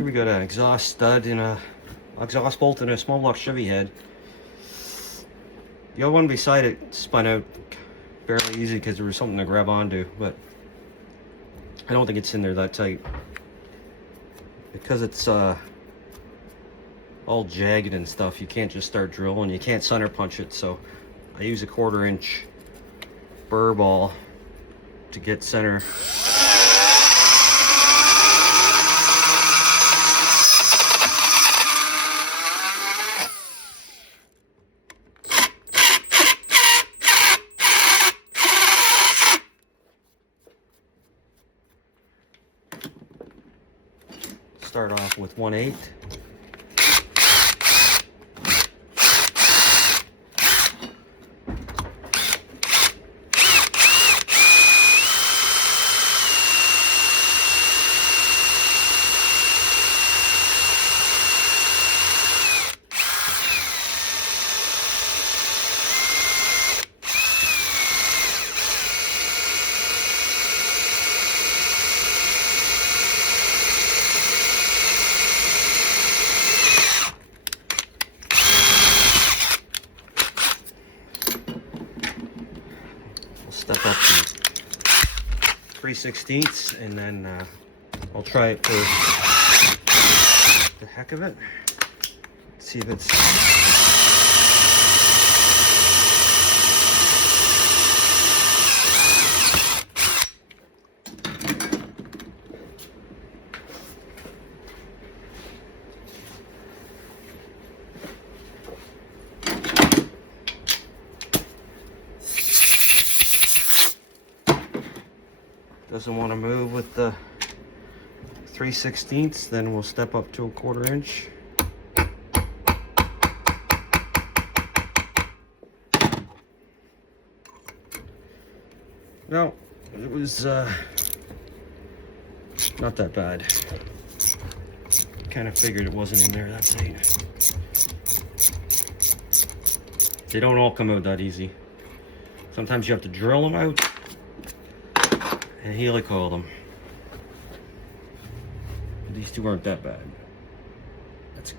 Here we got an exhaust stud and a exhaust bolt and a small block Chevy head. The other one beside it spun out fairly easy because there was something to grab onto, but I don't think it's in there that tight. Because it's all jagged and stuff, you can't just start drilling. You can't center punch it, so I use a 1/4 inch burr ball to get center. Start off with 1/8. Step up to 3/16, and then I'll try it for the heck of it. See if it's doesn't want to move with the 3/16, then we'll step up to a 1/4 inch. No, it was not that bad. Kind of figured it wasn't in there that tight. They don't all come out that easy. Sometimes you have to drill them out and helicoil them. These two aren't that bad. That's